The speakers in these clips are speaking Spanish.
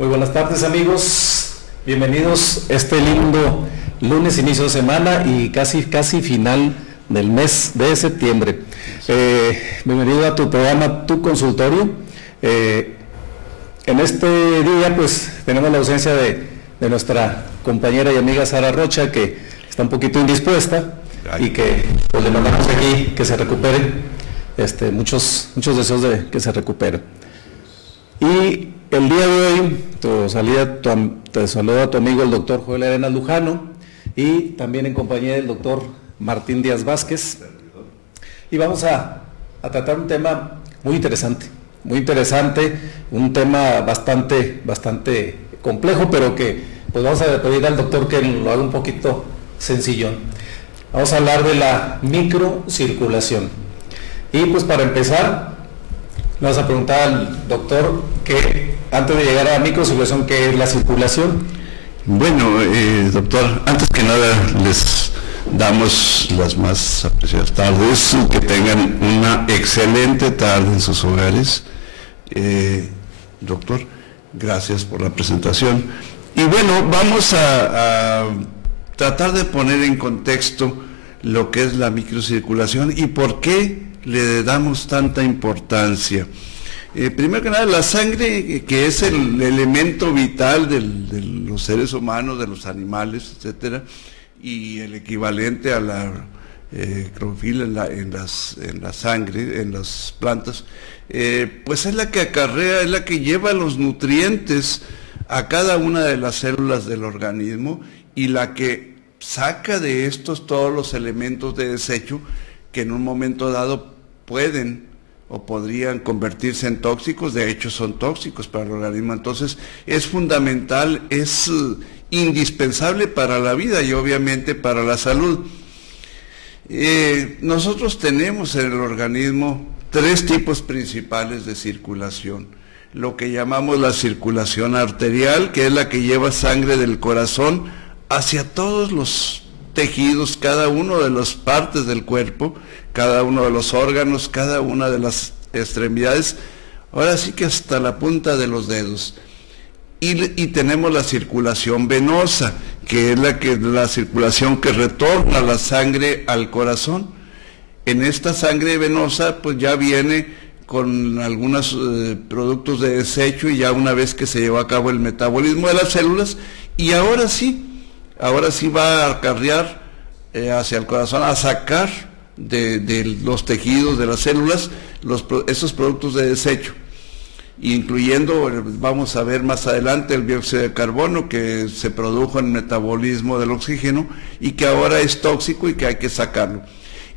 Muy buenas tardes, amigos, bienvenidos este lindo lunes, inicio de semana y casi final del mes de septiembre. Bienvenido a tu programa, Tu Consultorio. En este día pues tenemos la ausencia de nuestra compañera y amiga Sara Rocha, que está un poquito indispuesta y que pues, le mandamos aquí que se recupere, muchos deseos de que se recupere. Y el día de hoy te saluda tu amigo el doctor Joel Arenas Lujano y también en compañía del doctor Martín Díaz Vázquez. Y vamos a tratar un tema muy interesante, un tema bastante complejo, pero que pues vamos a pedir al doctor que lo haga un poquito sencillón. Vamos a hablar de la microcirculación. Y pues para empezar, vamos a preguntar al doctor que antes de llegar a la microcirculación, ¿qué es la circulación? Bueno, doctor, antes que nada les damos las más apreciadas tardes, que tengan una excelente tarde en sus hogares. Doctor, gracias por la presentación. Y bueno, vamos a tratar de poner en contexto lo que es la microcirculación y por qué le damos tanta importancia. Primero que nada, la sangre, que es el elemento vital de los seres humanos, de los animales, etcétera, y el equivalente a la clorofila en la sangre, en las plantas, pues es la que acarrea, es la que lleva los nutrientes a cada una de las células del organismo y la que saca de estos todos los elementos de desecho que en un momento dado pueden o podrían convertirse en tóxicos. De hecho son tóxicos para el organismo. Entonces es fundamental, es indispensable para la vida y obviamente para la salud. Nosotros tenemos en el organismo tres tipos principales de circulación: lo que llamamos la circulación arterial, que es la que lleva sangre del corazón hacia todos los tejidos, cada una de las partes del cuerpo, cada uno de los órganos, cada una de las extremidades, ahora sí que hasta la punta de los dedos. Y tenemos la circulación venosa, que es la circulación que retorna la sangre al corazón. En esta sangre venosa pues ya viene con algunos productos de desecho, y ya una vez que se lleva a cabo el metabolismo de las células, y ahora sí va a acarrear hacia el corazón, a sacar de los tejidos, de las células, esos productos de desecho, incluyendo, vamos a ver más adelante, el dióxido de carbono que se produjo en el metabolismo del oxígeno y que ahora es tóxico y que hay que sacarlo.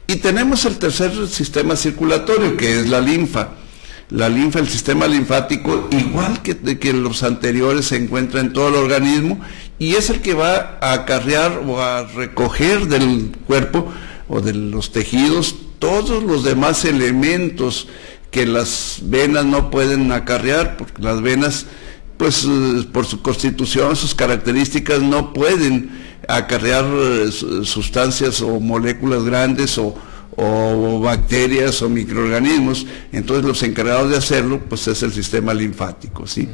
Y tenemos el tercer sistema circulatorio, que es la linfa. La linfa, el sistema linfático, igual que los anteriores, se encuentra en todo el organismo y es el que va a acarrear o a recoger del cuerpo o de los tejidos todos los demás elementos que las venas no pueden acarrear, porque las venas, pues por su constitución, sus características, no pueden acarrear sustancias o moléculas grandes o bacterias o microorganismos. Entonces los encargados de hacerlo pues es el sistema linfático, ¿sí?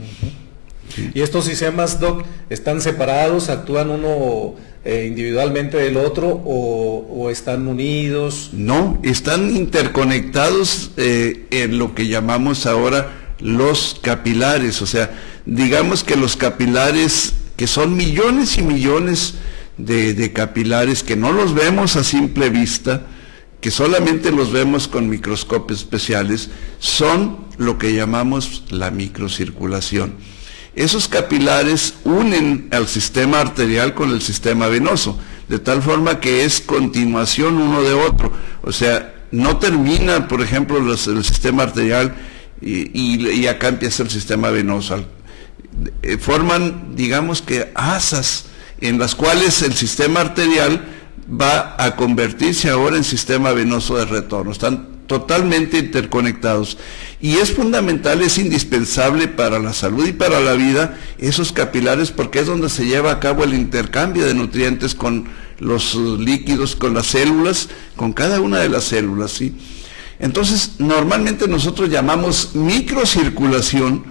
Sí. ¿Y estos sistemas, Doc, están separados, actúan uno individualmente del otro o están unidos? No, están interconectados en lo que llamamos ahora los capilares. O sea, digamos que los capilares, que son millones y millones de capilares que no los vemos a simple vista, que solamente los vemos con microscopios especiales, son lo que llamamos la microcirculación. Esos capilares unen al sistema arterial con el sistema venoso, de tal forma que es continuación uno de otro. O sea, no termina, por ejemplo, el sistema arterial y acá empieza el sistema venoso. Forman, digamos que, asas en las cuales el sistema arterial va a convertirse ahora en sistema venoso de retorno. Están totalmente interconectados. Y es fundamental, es indispensable para la salud y para la vida esos capilares, porque es donde se lleva a cabo el intercambio de nutrientes con los líquidos, con las células, con cada una de las células, ¿sí? Entonces, normalmente nosotros llamamos microcirculación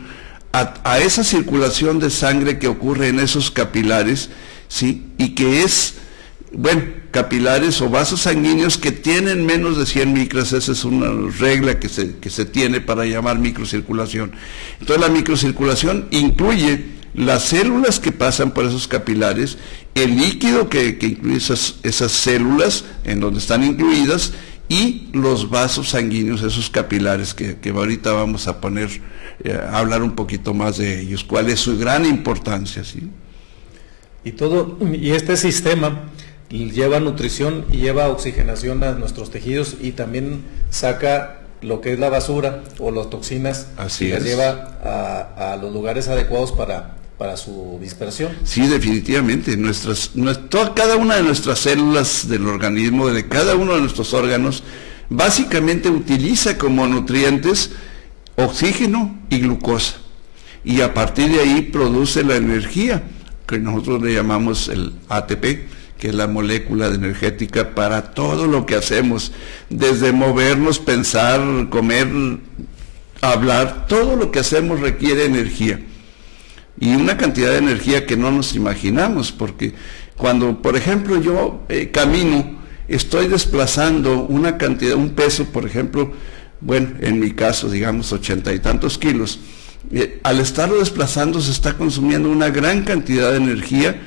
a esa circulación de sangre que ocurre en esos capilares, ¿sí? Y que es, bueno, capilares o vasos sanguíneos que tienen menos de 100 micras, esa es una regla que se tiene para llamar microcirculación. Entonces la microcirculación incluye las células que pasan por esos capilares, el líquido que incluye esas células en donde están incluidas, y los vasos sanguíneos, esos capilares que ahorita vamos a a hablar un poquito más de ellos, cuál es su gran importancia, ¿sí? Y este sistema lleva nutrición y lleva oxigenación a nuestros tejidos, y también saca lo que es la basura o las toxinas. Así las es. Lleva a los lugares adecuados para su dispersión. Sí, definitivamente. Cada una de nuestras células del organismo, de cada uno de nuestros órganos, básicamente utiliza como nutrientes oxígeno y glucosa. Y a partir de ahí produce la energía, que nosotros le llamamos el ATP, que es la molécula energética para todo lo que hacemos, desde movernos, pensar, comer, hablar, todo lo que hacemos requiere energía. Y una cantidad de energía que no nos imaginamos, porque cuando, por ejemplo, yo camino, estoy desplazando una cantidad, un peso, por ejemplo, bueno, en mi caso, digamos, 80 y tantos kilos, al estarlo desplazando se está consumiendo una gran cantidad de energía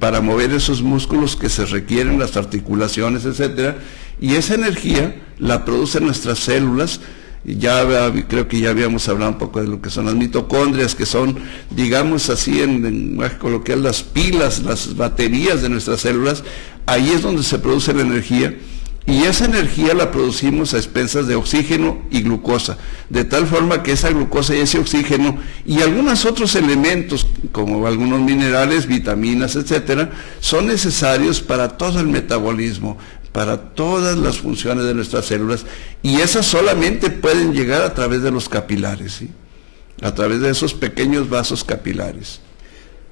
para mover esos músculos que se requieren, las articulaciones, etcétera, y esa energía la producen nuestras células. Creo que ya habíamos hablado un poco de lo que son las mitocondrias, que son, digamos así en lenguaje coloquial, las pilas, las baterías de nuestras células. Ahí es donde se produce la energía, y esa energía la producimos a expensas de oxígeno y glucosa, de tal forma que esa glucosa y ese oxígeno y algunos otros elementos, como algunos minerales, vitaminas, etcétera, son necesarios para todo el metabolismo, para todas las funciones de nuestras células, y esas solamente pueden llegar a través de los capilares, ¿sí? A través de esos pequeños vasos capilares.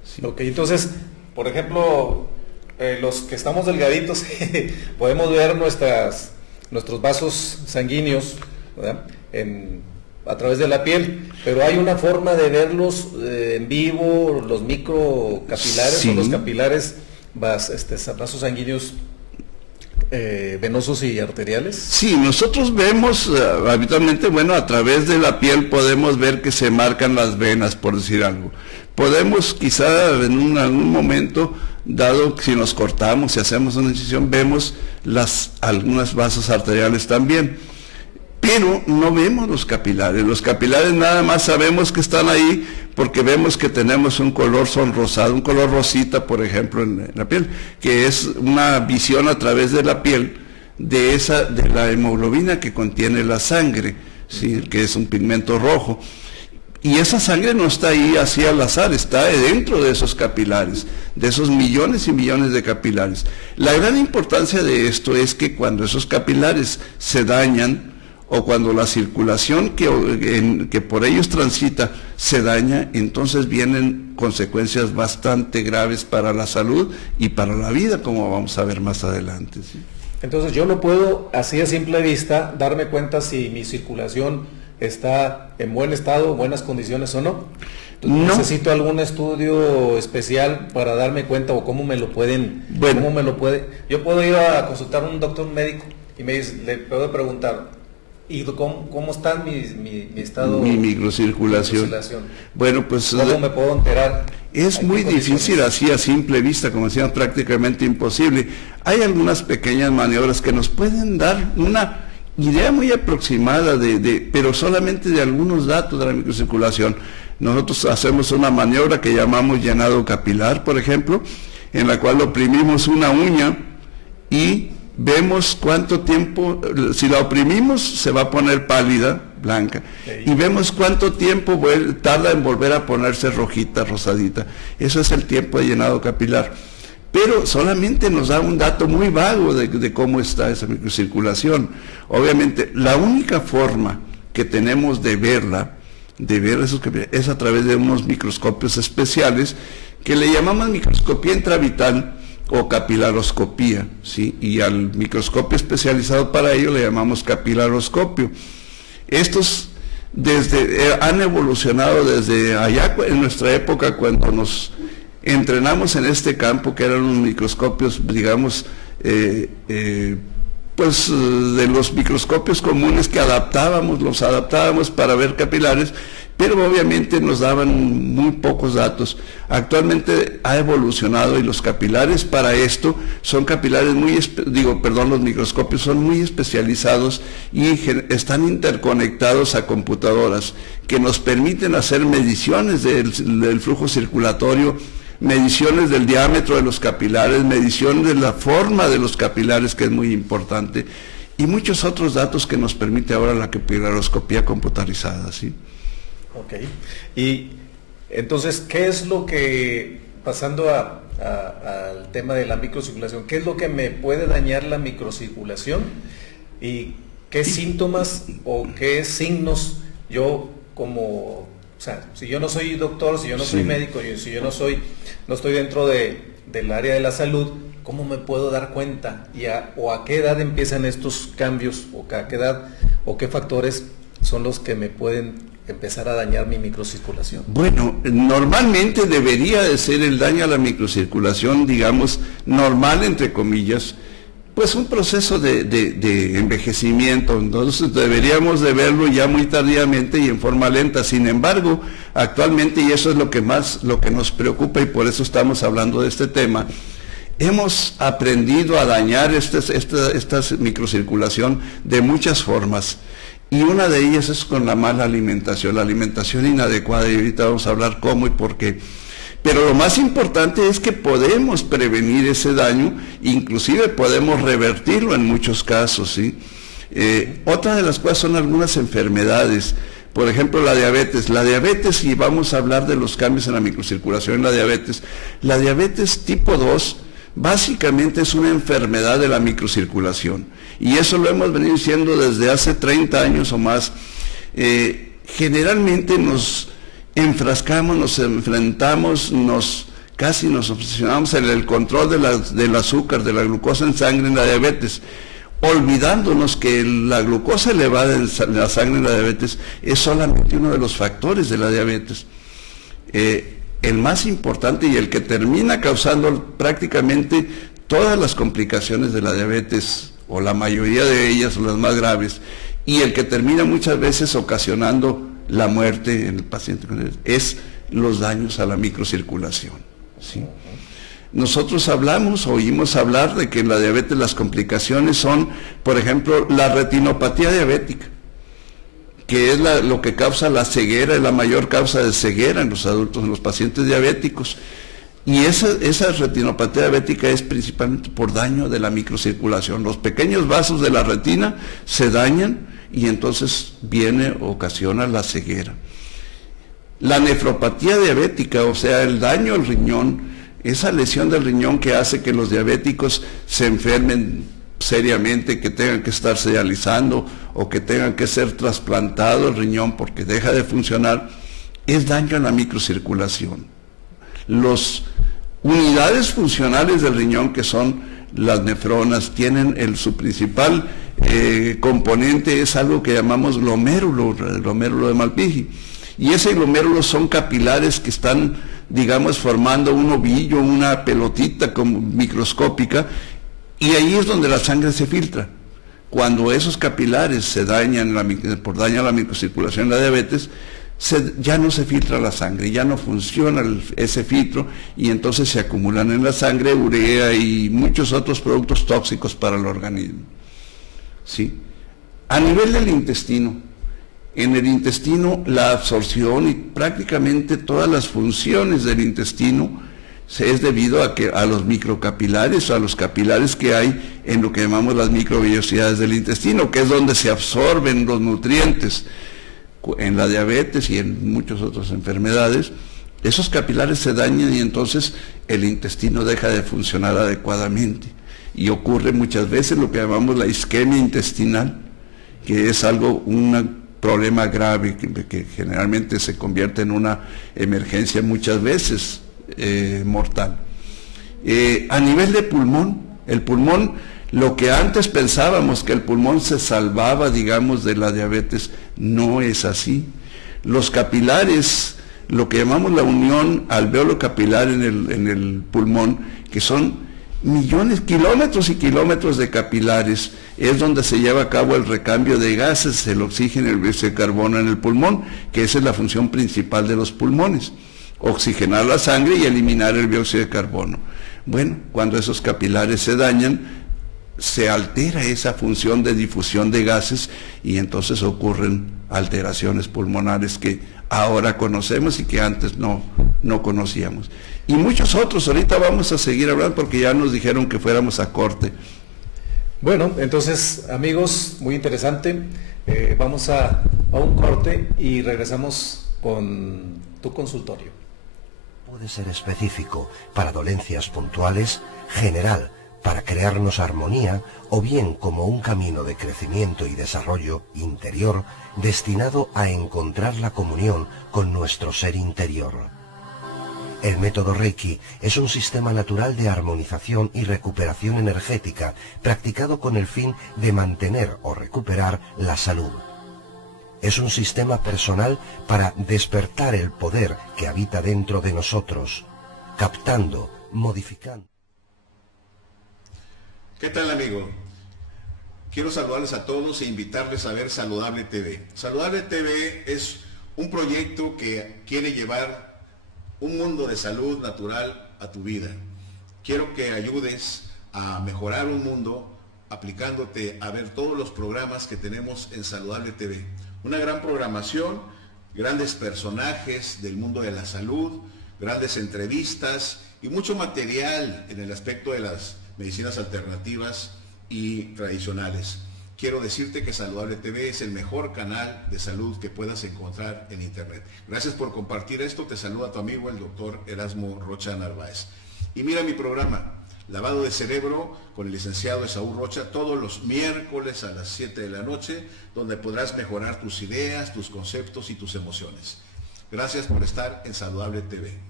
¿Sí? Ok, entonces, por ejemplo, los que estamos delgaditos, podemos ver nuestros vasos sanguíneos, ¿verdad? A través de la piel, pero hay una forma de verlos en vivo, los microcapilares, sí, o los capilares, vasos sanguíneos venosos y arteriales. Sí, nosotros vemos habitualmente, bueno, a través de la piel podemos ver que se marcan las venas, por decir algo. Podemos quizá en algún momento dado, si nos cortamos, si hacemos una incisión, vemos algunos vasos arteriales también, pero no vemos los capilares. Los capilares nada más sabemos que están ahí porque vemos que tenemos un color sonrosado, un color rosita, por ejemplo, en la piel, que es una visión a través de la piel de la hemoglobina que contiene la sangre, ¿sí? Que es un pigmento rojo. Y esa sangre no está ahí así al azar, está dentro de esos capilares, de esos millones y millones de capilares. La gran importancia de esto es que cuando esos capilares se dañan, o cuando la circulación que por ellos transita se daña, entonces vienen consecuencias bastante graves para la salud y para la vida, como vamos a ver más adelante, ¿sí? Entonces yo no puedo, así a simple vista, darme cuenta si mi circulación está en buen estado, buenas condiciones o no. Entonces, no. ¿Necesito algún estudio especial para darme cuenta, o cómo me lo pueden, bueno, cómo me lo puede? Yo puedo ir a consultar a un doctor médico y le puedo preguntar, ¿y cómo está mi estado? Mi microcirculación. Bueno, pues ¿cómo me puedo enterar? Es muy difícil así a simple vista, como decían, prácticamente imposible. Hay algunas pequeñas maniobras que nos pueden dar una idea muy aproximada pero solamente de algunos datos de la microcirculación. Nosotros hacemos una maniobra que llamamos llenado capilar, por ejemplo, en la cual oprimimos una uña y vemos cuánto tiempo, si la oprimimos se va a poner pálida, blanca, y vemos cuánto tiempo tarda en volver a ponerse rojita, rosadita. Eso es el tiempo de llenado capilar. Pero solamente nos da un dato muy vago de cómo está esa microcirculación. Obviamente, la única forma que tenemos de ver esos capilares es a través de unos microscopios especiales que le llamamos microscopía intravital o capilaroscopía, ¿sí? Y al microscopio especializado para ello le llamamos capilaroscopio. Estos han evolucionado desde allá en nuestra época, cuando nos entrenamos en este campo, que eran unos microscopios, digamos, pues de los microscopios comunes que los adaptábamos para ver capilares, pero obviamente nos daban muy pocos datos. Actualmente ha evolucionado y los capilares para esto son capilares los microscopios son muy especializados y están interconectados a computadoras que nos permiten hacer mediciones del flujo circulatorio, mediciones del diámetro de los capilares, medición de la forma de los capilares, que es muy importante, y muchos otros datos que nos permite ahora la capilaroscopía computarizada, ¿sí? Ok. Y entonces, ¿qué es lo que, pasando al tema de la microcirculación, qué es lo que me puede dañar la microcirculación y qué síntomas o qué signos yo como, o sea, si yo no soy doctor, si yo no soy médico, si yo no estoy dentro del área de la salud, ¿cómo me puedo dar cuenta? ¿O a qué edad empiezan estos cambios? ¿O a qué edad o qué factores son los que me pueden empezar a dañar mi microcirculación? Bueno, normalmente debería de ser el daño a la microcirculación, digamos, normal, entre comillas, pues un proceso de envejecimiento. Entonces deberíamos de verlo ya muy tardíamente y en forma lenta. Sin embargo, actualmente, y eso es lo que nos preocupa y por eso estamos hablando de este tema, hemos aprendido a dañar esta microcirculación de muchas formas. Y una de ellas es con la mala alimentación, la alimentación inadecuada, y ahorita vamos a hablar cómo y por qué. Pero lo más importante es que podemos prevenir ese daño, inclusive podemos revertirlo en muchos casos, ¿sí? Otra de las cosas son algunas enfermedades, por ejemplo la diabetes, y vamos a hablar de los cambios en la microcirculación en la diabetes tipo 2, básicamente es una enfermedad de la microcirculación, y eso lo hemos venido diciendo desde hace 30 años o más. Generalmente nos enfrascamos, nos enfrentamos, casi nos obsesionamos en el control del azúcar, de la glucosa en sangre en la diabetes, olvidándonos que la glucosa elevada en la sangre en la diabetes es solamente uno de los factores de la diabetes. El más importante y el que termina causando prácticamente todas las complicaciones de la diabetes, o la mayoría de ellas, o las más graves, y el que termina muchas veces ocasionando la muerte en el paciente, es los daños a la microcirculación, ¿sí? Nosotros oímos hablar de que en la diabetes las complicaciones son, por ejemplo, la retinopatía diabética, que es lo que causa la ceguera, es la mayor causa de ceguera en los adultos, en los pacientes diabéticos. Y esa retinopatía diabética es principalmente por daño de la microcirculación. Los pequeños vasos de la retina se dañan y entonces ocasiona la ceguera. La nefropatía diabética, o sea, el daño al riñón, esa lesión del riñón que hace que los diabéticos se enfermen seriamente, que tengan que estarse dializando o que tengan que ser trasplantado el riñón porque deja de funcionar, es daño a la microcirculación. Las unidades funcionales del riñón, que son las nefronas, tienen su principal componente es algo que llamamos glomérulo, el glomérulo de Malpighi, y ese glomérulo son capilares que están, digamos, formando un ovillo, una pelotita como microscópica, y ahí es donde la sangre se filtra. Cuando esos capilares se dañan por daño a la microcirculación en la diabetes, ya no se filtra la sangre, ya no funciona ese filtro, y entonces se acumulan en la sangre urea y muchos otros productos tóxicos para el organismo, ¿sí? A nivel del intestino, en el intestino la absorción y prácticamente todas las funciones del intestino es debido a los microcapilares, o a los capilares que hay en lo que llamamos las microvellosidades del intestino, que es donde se absorben los nutrientes. En la diabetes y en muchas otras enfermedades, esos capilares se dañan y entonces el intestino deja de funcionar adecuadamente. Y ocurre muchas veces lo que llamamos la isquemia intestinal, que es un problema grave que generalmente se convierte en una emergencia muchas veces mortal. A nivel de pulmón, el pulmón, Lo que antes pensábamos que el pulmón se salvaba, digamos, de la diabetes, no es así. Los capilares, lo que llamamos la unión alveolo capilar en el pulmón, que son millones, kilómetros y kilómetros de capilares, es donde se lleva a cabo el recambio de gases, el oxígeno y el dióxido de carbono en el pulmón, que esa es la función principal de los pulmones, oxigenar la sangre y eliminar el dióxido de carbono. Bueno, cuando esos capilares se dañan, se altera esa función de difusión de gases y entonces ocurren alteraciones pulmonares que ahora conocemos y que antes no conocíamos. Y muchos otros, ahorita vamos a seguir hablando porque ya nos dijeron que fuéramos a corte. Bueno, entonces amigos, muy interesante, vamos a un corte y regresamos con tu consultorio. Puede ser específico para dolencias puntuales, general para crearnos armonía o bien como un camino de crecimiento y desarrollo interior destinado a encontrar la comunión con nuestro ser interior. El método Reiki es un sistema natural de armonización y recuperación energética practicado con el fin de mantener o recuperar la salud. Es un sistema personal para despertar el poder que habita dentro de nosotros, captando, modificando. ¿Qué tal, amigo? Quiero saludarles a todos e invitarles a ver Saludable TV. Saludable TV es un proyecto que quiere llevar un mundo de salud natural a tu vida. Quiero que ayudes a mejorar un mundo aplicándote a ver todos los programas que tenemos en Saludable TV. Una gran programación, grandes personajes del mundo de la salud, grandes entrevistas y mucho material en el aspecto de las medicinas alternativas y tradicionales. Quiero decirte que Saludable TV es el mejor canal de salud que puedas encontrar en internet. Gracias por compartir esto. Te saluda tu amigo el doctor Erasmo Rocha Narváez. Y mira mi programa, Lavado de Cerebro, con el licenciado Esaú Rocha, todos los miércoles a las 7 de la noche, donde podrás mejorar tus ideas, tus conceptos y tus emociones. Gracias por estar en Saludable TV.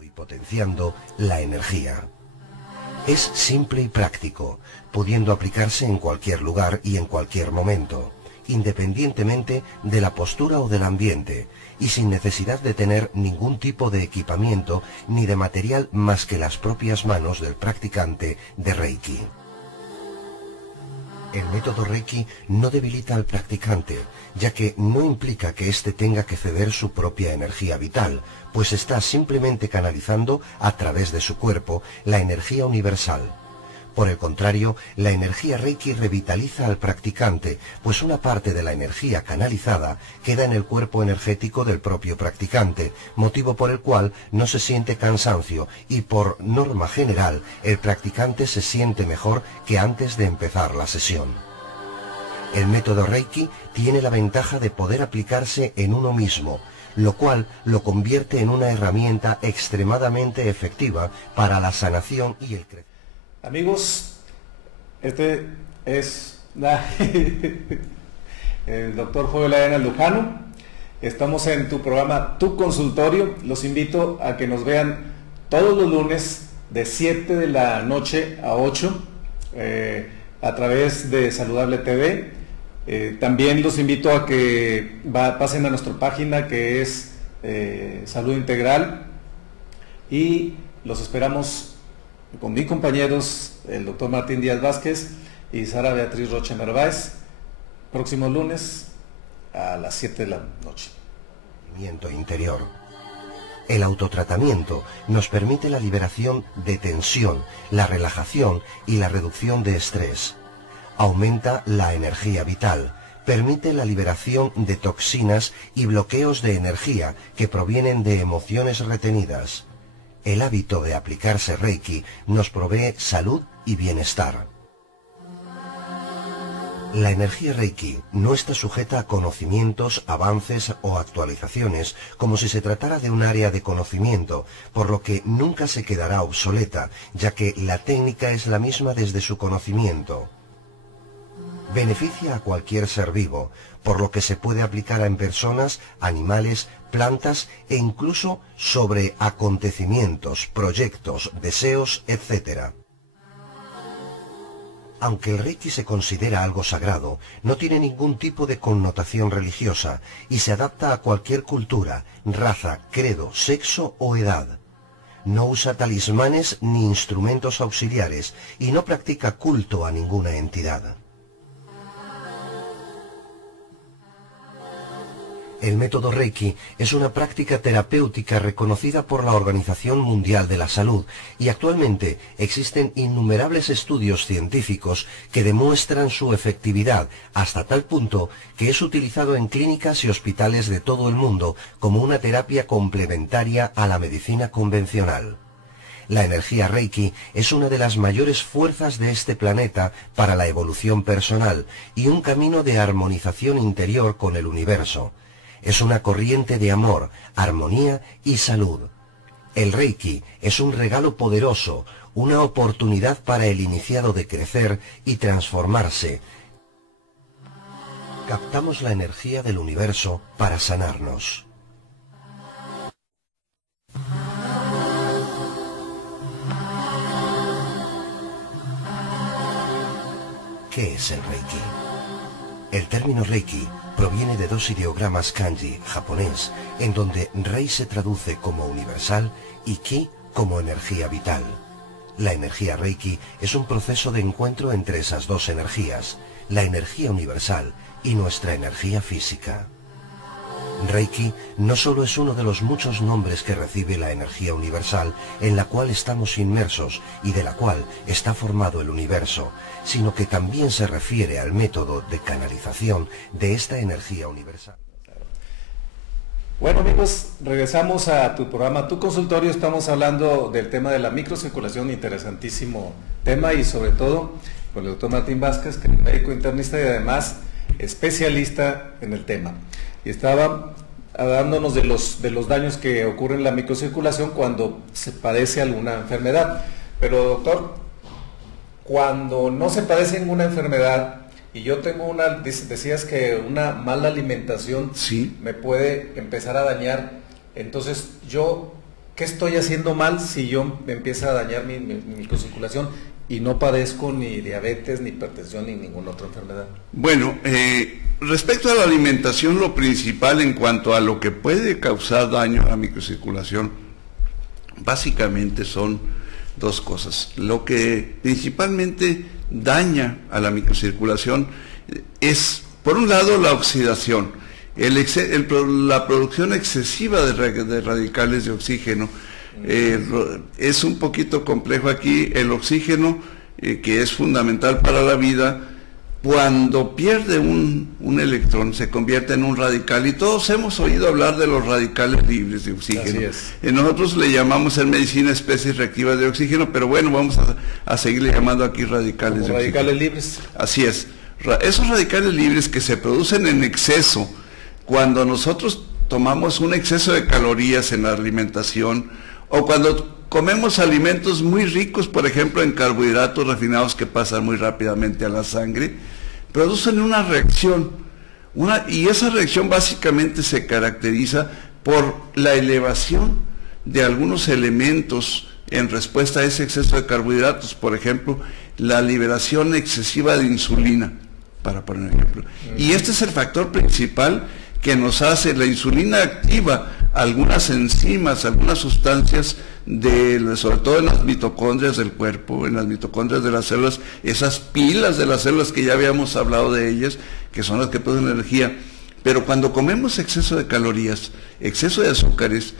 Y potenciando la energía. Es simple y práctico, pudiendo aplicarse en cualquier lugar y en cualquier momento, independientemente de la postura o del ambiente, y sin necesidad de tener ningún tipo de equipamiento ni de material más que las propias manos del practicante de Reiki. El método Reiki no debilita al practicante, ya que no implica que éste tenga que ceder su propia energía vital, pues está simplemente canalizando a través de su cuerpo la energía universal. Por el contrario, la energía Reiki revitaliza al practicante, pues una parte de la energía canalizada queda en el cuerpo energético del propio practicante, motivo por el cual no se siente cansancio y por norma general el practicante se siente mejor que antes de empezar la sesión. El método Reiki tiene la ventaja de poder aplicarse en uno mismo, lo cual lo convierte en una herramienta extremadamente efectiva para la sanación y el crecimiento. Amigos, este es el doctor Joel Arena Lujano. Estamos en tu programa Tu Consultorio. Los invito a que nos vean todos los lunes de 7 de la noche a 8 a través de Saludable TV. También los invito a que pasen a nuestra página que es Salud Integral y los esperamos con mis compañeros, el doctor Martín Díaz Vázquez y Sara Beatriz Rocha Narváez, próximo lunes a las 7 de la noche. Interior. El autotratamiento nos permite la liberación de tensión, la relajación y la reducción de estrés. Aumenta la energía vital, permite la liberación de toxinas y bloqueos de energía que provienen de emociones retenidas. El hábito de aplicarse Reiki nos provee salud y bienestar. La energía Reiki no está sujeta a conocimientos, avances o actualizaciones como si se tratara de un área de conocimiento, por lo que nunca se quedará obsoleta, ya que la técnica es la misma desde su conocimiento. Beneficia a cualquier ser vivo, por lo que se puede aplicar en personas, animales, plantas e incluso sobre acontecimientos, proyectos, deseos, etc. Aunque el Reiki se considera algo sagrado, no tiene ningún tipo de connotación religiosa y se adapta a cualquier cultura, raza, credo, sexo o edad. No usa talismanes ni instrumentos auxiliares y no practica culto a ninguna entidad. El método Reiki es una práctica terapéutica reconocida por la Organización Mundial de la Salud y actualmente existen innumerables estudios científicos que demuestran su efectividad hasta tal punto que es utilizado en clínicas y hospitales de todo el mundo como una terapia complementaria a la medicina convencional. La energía Reiki es una de las mayores fuerzas de este planeta para la evolución personal y un camino de armonización interior con el universo. Es una corriente de amor, armonía y salud. El Reiki es un regalo poderoso, una oportunidad para el iniciado de crecer y transformarse. Captamos la energía del universo para sanarnos. ¿Qué es el Reiki? El término Reiki proviene de dos ideogramas kanji japonés, en donde Rei se traduce como universal y Ki como energía vital. La energía Reiki es un proceso de encuentro entre esas dos energías, la energía universal y nuestra energía física. Reiki no solo es uno de los muchos nombres que recibe la energía universal en la cual estamos inmersos y de la cual está formado el universo, sino que también se refiere al método de canalización de esta energía universal. Bueno amigos, regresamos a tu programa, tu consultorio. Estamos hablando del tema de la microcirculación, interesantísimo tema, y sobre todo con el doctor Martín Vázquez, que es médico internista y además especialista en el tema. Y estaba hablándonos de los daños que ocurren en la microcirculación cuando se padece alguna enfermedad. Pero doctor, cuando no se padece ninguna enfermedad y yo tengo decías que una mala alimentación sí me puede empezar a dañar, entonces yo, ¿qué estoy haciendo mal si yo me empieza a dañar mi microcirculación y no padezco ni diabetes, ni hipertensión, ni ninguna otra enfermedad? Bueno, respecto a la alimentación, lo principal en cuanto a lo que puede causar daño a la microcirculación, básicamente son dos cosas. Lo que principalmente daña a la microcirculación es, por un lado, la oxidación, la producción excesiva de radicales de oxígeno. Es un poquito complejo aquí. El oxígeno, que es fundamental para la vida, cuando pierde un electrón se convierte en un radical, y todos hemos oído hablar de los radicales libres de oxígeno. Así es. Nosotros le llamamos en medicina especies reactivas de oxígeno, pero bueno, vamos a seguirle llamando aquí radicales de oxígeno. Radicales libres. Así es. Esos radicales libres que se producen en exceso cuando nosotros tomamos un exceso de calorías en la alimentación, o cuando comemos alimentos muy ricos, por ejemplo, en carbohidratos refinados que pasan muy rápidamente a la sangre, producen una reacción, y esa reacción básicamente se caracteriza por la elevación de algunos elementos en respuesta a ese exceso de carbohidratos. Por ejemplo, la liberación excesiva de insulina, para poner un ejemplo. Y este es el factor principal que nos hace. La insulina activa algunas enzimas, algunas sustancias, sobre todo en las mitocondrias del cuerpo, en las mitocondrias de las células, esas pilas de las células que ya habíamos hablado de ellas, que son las que producen energía. Pero cuando comemos exceso de calorías, exceso de azúcares,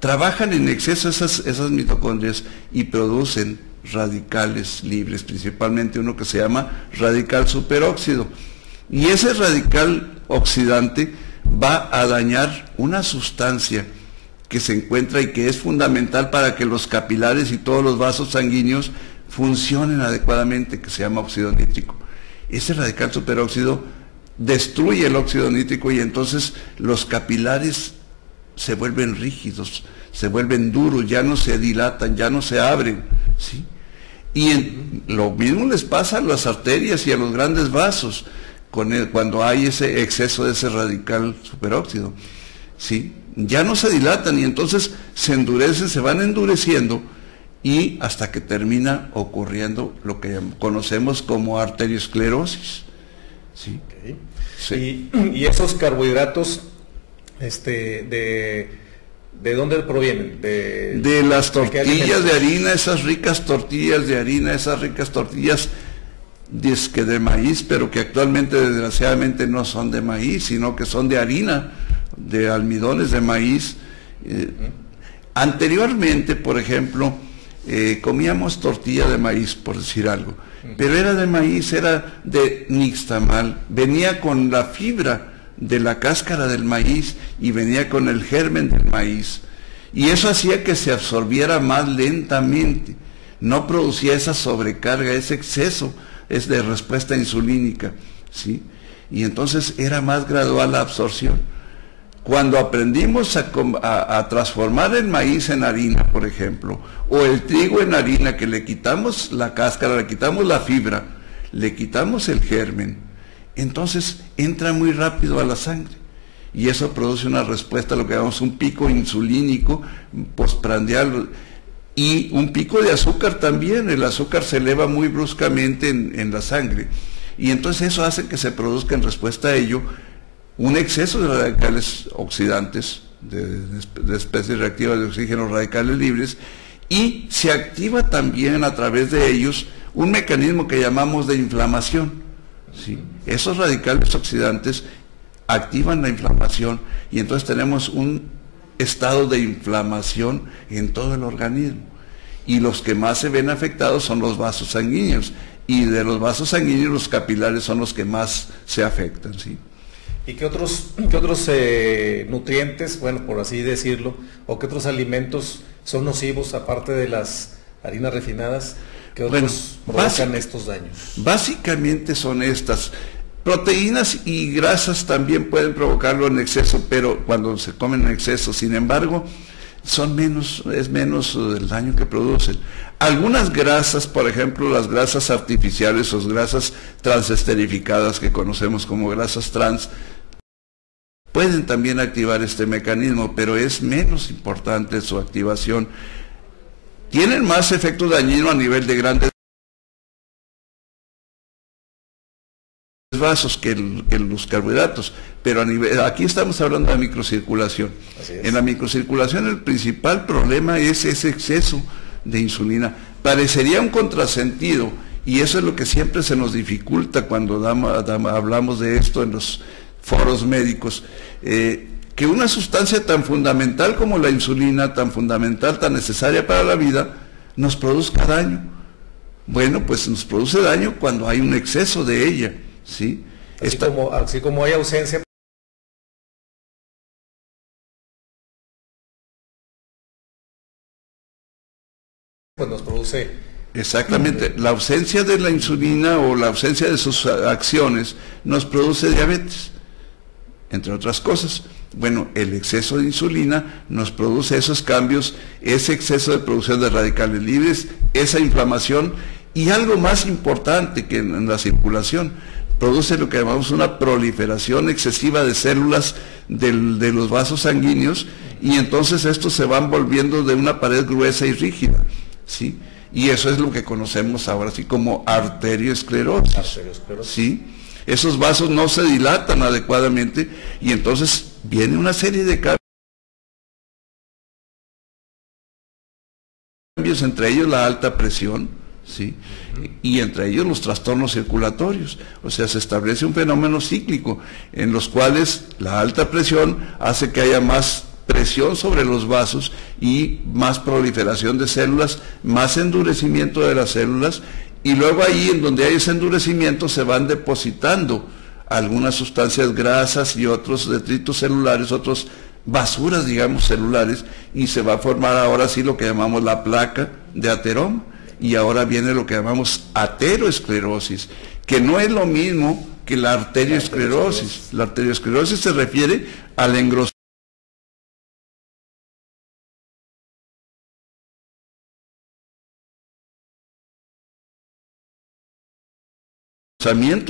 trabajan en exceso esas mitocondrias y producen radicales libres, principalmente uno que se llama radical superóxido. Y ese radical oxidante va a dañar una sustancia que se encuentra y que es fundamental para que los capilares y todos los vasos sanguíneos funcionen adecuadamente, que se llama óxido nítrico. Ese radical superóxido destruye el óxido nítrico y entonces los capilares se vuelven rígidos, se vuelven duros, ya no se dilatan, ya no se abren, ¿sí? Y lo mismo les pasa a las arterias y a los grandes vasos cuando hay ese exceso de ese radical superóxido, ¿sí? Ya no se dilatan y entonces se endurecen, se van endureciendo, y hasta que termina ocurriendo lo que conocemos como arteriosclerosis. ¿Sí? Okay. Sí. Y esos carbohidratos, ¿de dónde provienen? De las tortillas de harina, esas ricas tortillas de harina, esas ricas tortillas de maíz, pero que actualmente desgraciadamente no son de maíz, sino que son de harina, de almidones de maíz. Anteriormente, por ejemplo, comíamos tortilla de maíz, por decir algo, pero era de maíz, era de nixtamal, venía con la fibra de la cáscara del maíz y venía con el germen del maíz, y eso hacía que se absorbiera más lentamente, no producía esa sobrecarga, ese exceso es de respuesta insulínica, ¿sí? Y entonces era más gradual la absorción. Cuando aprendimos a transformar el maíz en harina, por ejemplo, o el trigo en harina, que le quitamos la cáscara, le quitamos la fibra, le quitamos el germen, entonces entra muy rápido a la sangre. Y eso produce una respuesta a lo que llamamos un pico insulínico postprandial y un pico de azúcar también. El azúcar se eleva muy bruscamente en la sangre. Y entonces eso hace que se produzca en respuesta a ello un exceso de radicales oxidantes, de especies reactivas de oxígeno, radicales libres, y se activa también a través de ellos un mecanismo que llamamos de inflamación, ¿sí? Esos radicales oxidantes activan la inflamación y entonces tenemos un estado de inflamación en todo el organismo. Y los que más se ven afectados son los vasos sanguíneos, y de los vasos sanguíneos los capilares son los que más se afectan, ¿sí? ¿Y qué otros nutrientes, bueno, por así decirlo, o qué otros alimentos son nocivos, aparte de las harinas refinadas, que otros provocan estos daños? Básicamente son estas. Proteínas y grasas también pueden provocarlo en exceso, pero cuando se comen en exceso, sin embargo, es menos el daño que producen. Algunas grasas, por ejemplo, las grasas artificiales o grasas transesterificadas que conocemos como grasas trans, pueden también activar este mecanismo, pero es menos importante su activación. Tienen más efecto dañino a nivel de grandes vasos que los carbohidratos, pero aquí estamos hablando de microcirculación. En la microcirculación el principal problema es ese exceso de insulina. Parecería un contrasentido, y eso es lo que siempre se nos dificulta cuando hablamos de esto en los foros médicos, que una sustancia tan fundamental como la insulina, tan fundamental, tan necesaria para la vida, nos produzca daño. Bueno, pues nos produce daño cuando hay un exceso de ella, ¿sí? Así como hay ausencia, pues nos produce... Exactamente, la ausencia de la insulina o la ausencia de sus acciones nos produce diabetes, entre otras cosas. Bueno, el exceso de insulina nos produce esos cambios, ese exceso de producción de radicales libres, esa inflamación, y algo más importante que en la circulación, produce lo que llamamos una proliferación excesiva de células de los vasos sanguíneos, y entonces estos se van volviendo de una pared gruesa y rígida, ¿sí? Y eso es lo que conocemos ahora sí como arteriosclerosis, ¿sí? Esos vasos no se dilatan adecuadamente y entonces viene una serie de cambios, entre ellos la alta presión, ¿sí? Y entre ellos los trastornos circulatorios. O sea, se establece un fenómeno cíclico en los cuales la alta presión hace que haya más presión sobre los vasos y más proliferación de células, más endurecimiento de las células, y luego ahí en donde hay ese endurecimiento se van depositando algunas sustancias grasas y otros detritos celulares, otras basuras, digamos, celulares, y se va a formar ahora sí lo que llamamos la placa de ateroma, y ahora viene lo que llamamos aterosclerosis, que no es lo mismo que la arteriosclerosis. La arteriosclerosis se refiere al engrosamiento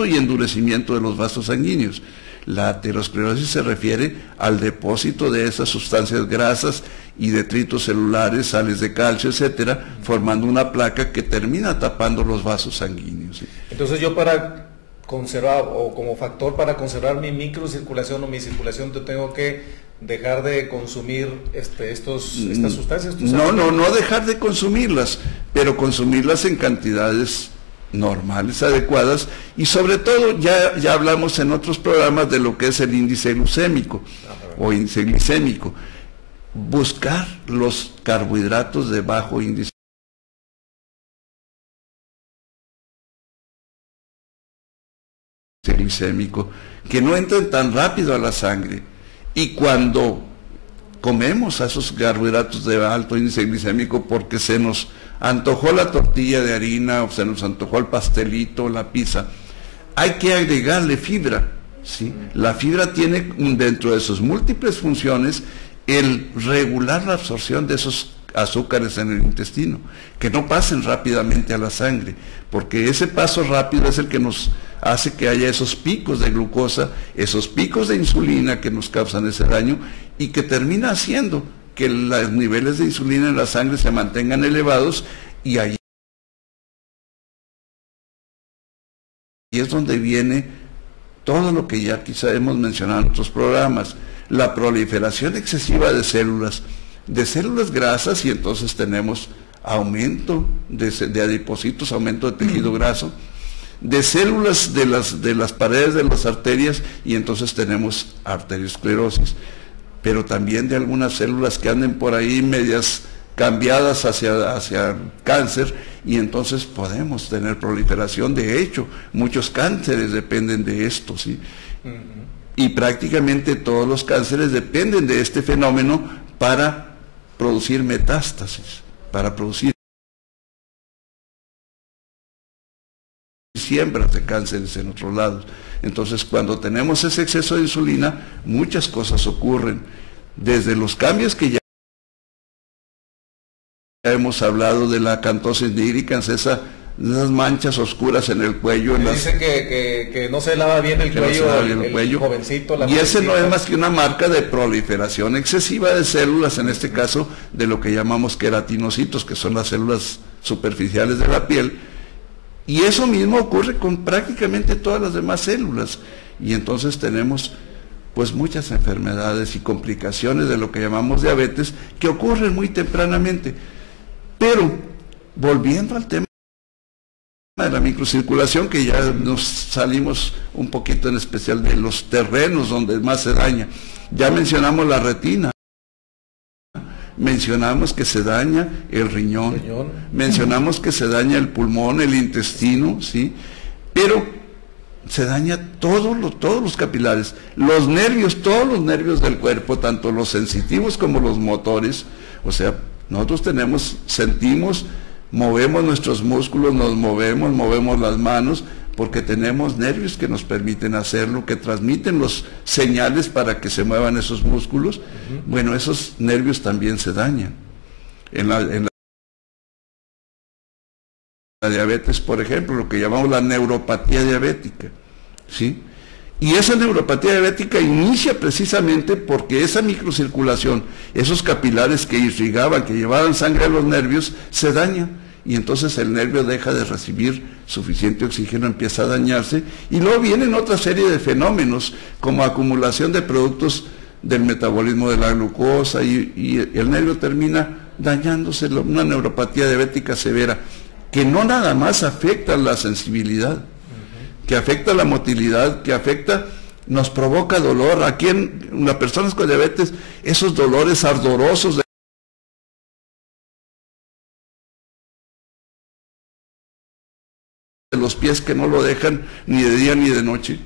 y endurecimiento de los vasos sanguíneos. La aterosclerosis se refiere al depósito de esas sustancias grasas y detritos celulares, sales de calcio, etcétera, formando una placa que termina tapando los vasos sanguíneos. ¿Sí? Entonces yo para conservar, o como factor para conservar mi microcirculación o mi circulación, yo tengo que dejar de consumir estas sustancias. No dejar de consumirlas, pero consumirlas en cantidades normales, adecuadas, y sobre todo ya hablamos en otros programas de lo que es el índice glucémico o índice glicémico. Buscar los carbohidratos de bajo índice glicémico, que no entren tan rápido a la sangre, y cuando comemos a esos carbohidratos de alto índice glicémico porque se nos antojó la tortilla de harina o se nos antojó el pastelito, la pizza, hay que agregarle fibra, ¿sí? La fibra tiene dentro de sus múltiples funciones el regular la absorción de esos azúcares en el intestino, que no pasen rápidamente a la sangre, porque ese paso rápido es el que nos hace que haya esos picos de glucosa, esos picos de insulina que nos causan ese daño y que termina haciendo que los niveles de insulina en la sangre se mantengan elevados, y ahí es donde viene todo lo que ya quizá hemos mencionado en otros programas, la proliferación excesiva de células grasas, y entonces tenemos aumento de adipocitos, aumento de tejido graso, de células de las paredes de las arterias, y entonces tenemos arteriosclerosis, pero también de algunas células que anden por ahí medias cambiadas hacia cáncer, y entonces podemos tener proliferación. De hecho, muchos cánceres dependen de esto, ¿sí? Y prácticamente todos los cánceres dependen de este fenómeno para producir metástasis, para producir siembras de cánceres en otros lados. Entonces, cuando tenemos ese exceso de insulina, muchas cosas ocurren, desde los cambios que ya hemos hablado de la acantosis nigricans, esas manchas oscuras en el cuello. Dicen que no se lava bien el cuello, jovencito. Y ese no es más que una marca de proliferación excesiva de células, en este caso de lo que llamamos queratinocitos, que son las células superficiales de la piel. Y eso mismo ocurre con prácticamente todas las demás células. Y entonces tenemos pues muchas enfermedades y complicaciones de lo que llamamos diabetes, que ocurren muy tempranamente. Pero, volviendo al tema de la microcirculación, que ya nos salimos un poquito en especial de los terrenos donde más se daña. Ya mencionamos la retina, mencionamos que se daña el riñón, mencionamos que se daña el pulmón, el intestino, ¿sí? Pero se daña todos los capilares, los nervios, todos los nervios del cuerpo, tanto los sensitivos como los motores. O sea, nosotros sentimos, movemos nuestros músculos, nos movemos las manos, porque tenemos nervios que nos permiten hacerlo, que transmiten los señales para que se muevan esos músculos. Bueno, esos nervios también se dañan. En la diabetes, por ejemplo, lo que llamamos la neuropatía diabética, ¿sí? Y esa neuropatía diabética inicia precisamente porque esa microcirculación, esos capilares que irrigaban, que llevaban sangre a los nervios, se dañan, y entonces el nervio deja de recibir suficiente oxígeno, empieza a dañarse, y luego vienen otra serie de fenómenos, como acumulación de productos del metabolismo de la glucosa, y el nervio termina dañándose, una neuropatía diabética severa, que no nada más afecta la sensibilidad, que afecta la motilidad, que nos provoca dolor. Aquí en las personas con diabetes, esos dolores ardorosos de los pies que no lo dejan ni de día ni de noche,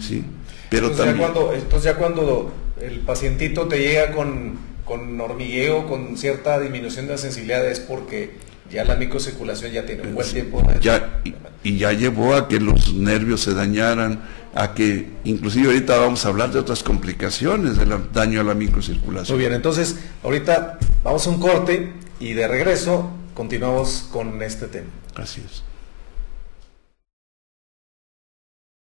¿sí? Pero entonces, ya cuando el pacientito te llega con hormigueo, con cierta disminución de la sensibilidad, es porque ya la microcirculación ya tiene un buen tiempo. Y ya llevó a que los nervios se dañaran, a que inclusive ahorita vamos a hablar de otras complicaciones del daño a la microcirculación. Muy bien, entonces ahorita vamos a un corte y de regreso continuamos con este tema. Así es.